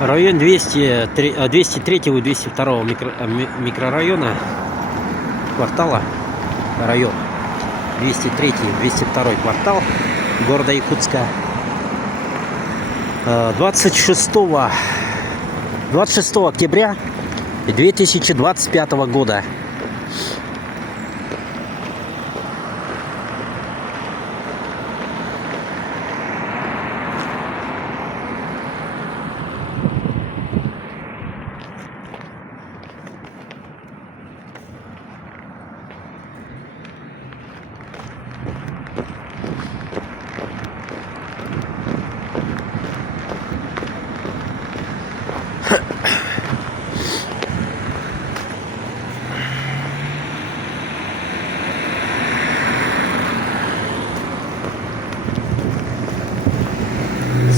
Район 203, 203 и 202 микрорайона, квартала, район 203 202 квартал города Якутска. 26 октября 2025 года.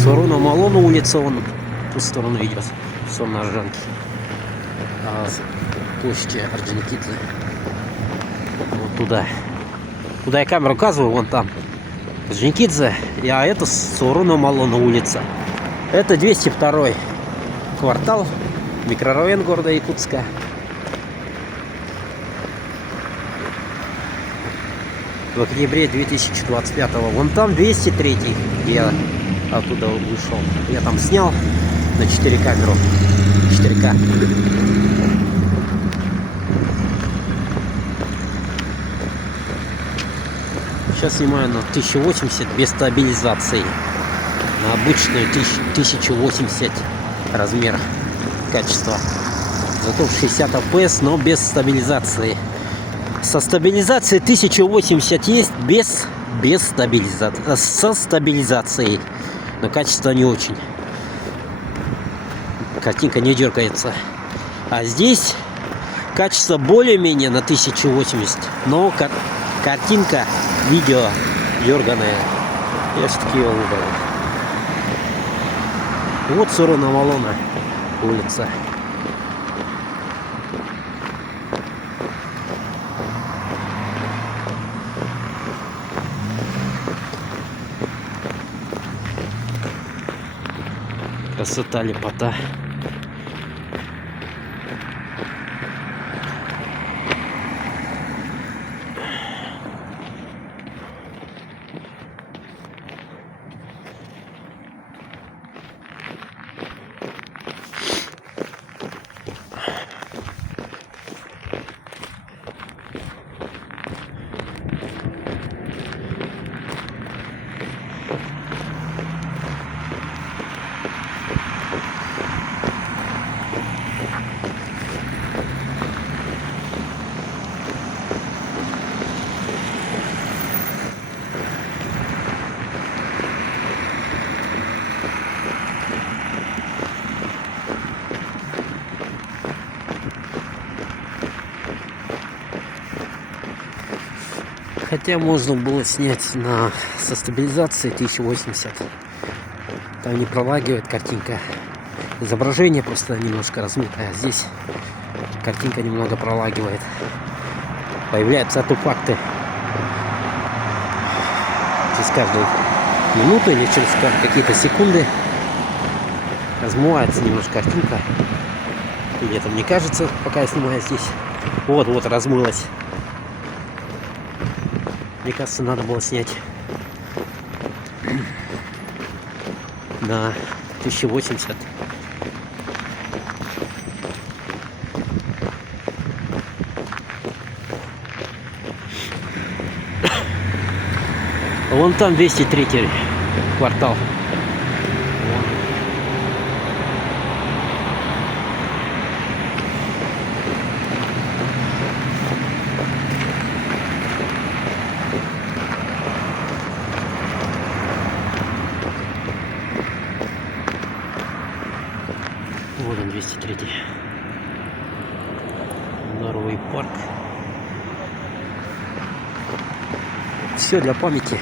Сорона Малона улица, он в ту сторону идет, в сторону Орджонки. А площади Орджоникидзе вот туда. Куда я камеру указываю, вон там Орджоникидзе, а это Сорона Малона улица. Это 202 квартал, микрорайон города Якутска. В октябре 2025. Вон там 203, я оттуда вышел. Я там снял на 4 камеру. 4К. Сейчас снимаю на 1080 без стабилизации. На обычную 1080 размер качества. Зато в 60 FPS, но без стабилизации. Со стабилизацией 1080 есть, без стабилизации. Со стабилизацией. Но качество не очень. Картинка не дергается. А здесь качество более-менее на 1080. Но картинка, видео дерганая. Я все-таки его выбрал. Вот Сорона Малона улица. Красота, лепота. Хотя можно было снять со стабилизацией 1080. Там не пролагивает картинка. Изображение просто немножко размытое. А здесь картинка немного пролагивает. Появляются артефакты. Через каждую минуту или через какие-то секунды размывается немножко картинка. Мне там не кажется, пока я снимаю здесь. Вот размылась. Мне кажется, надо было снять на 1080. Вон там 203 квартал. Вот он, 203. Здоровый парк. Все для памяти.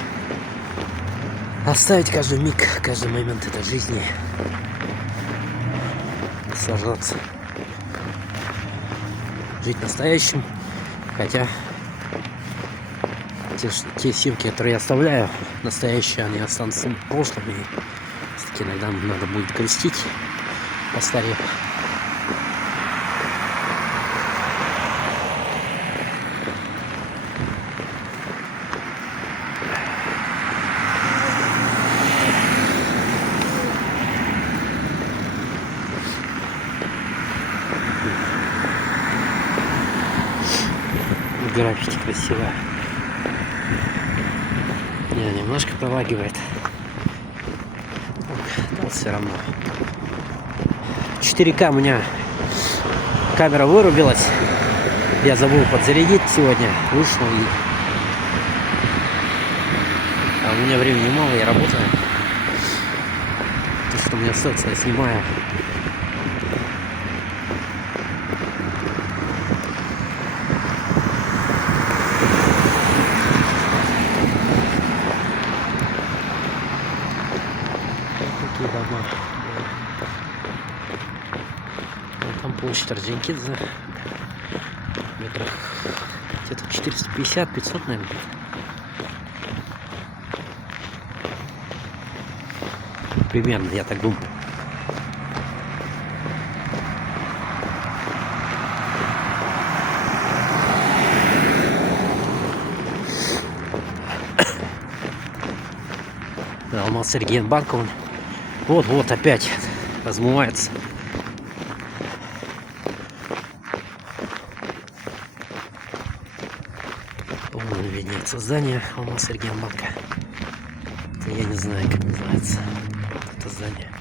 Оставить каждый миг, каждый момент этой жизни. Наслаждаться. Жить настоящим. Хотя те симки, которые я оставляю, настоящие, они останутся в прошлом. И все-таки иногда надо будет грустить. постарел. Граффити красивая. Не, немножко провагивает. Но все равно. 4К у меня камера вырубилась. Я забыл подзарядить сегодня. Вышел и... А у меня времени мало, я работаю. То, что мне остается, я снимаю. Такие дома. Вот там площадь Орджоникидзе. Метрах где-то 450-500, наверное. Примерно, я так думаю. Алмаз-Сергеенбанк он. Вот опять размывается. Вон виднеется здание Алмаз-Сергеенбанка. Я не знаю, как называется это здание.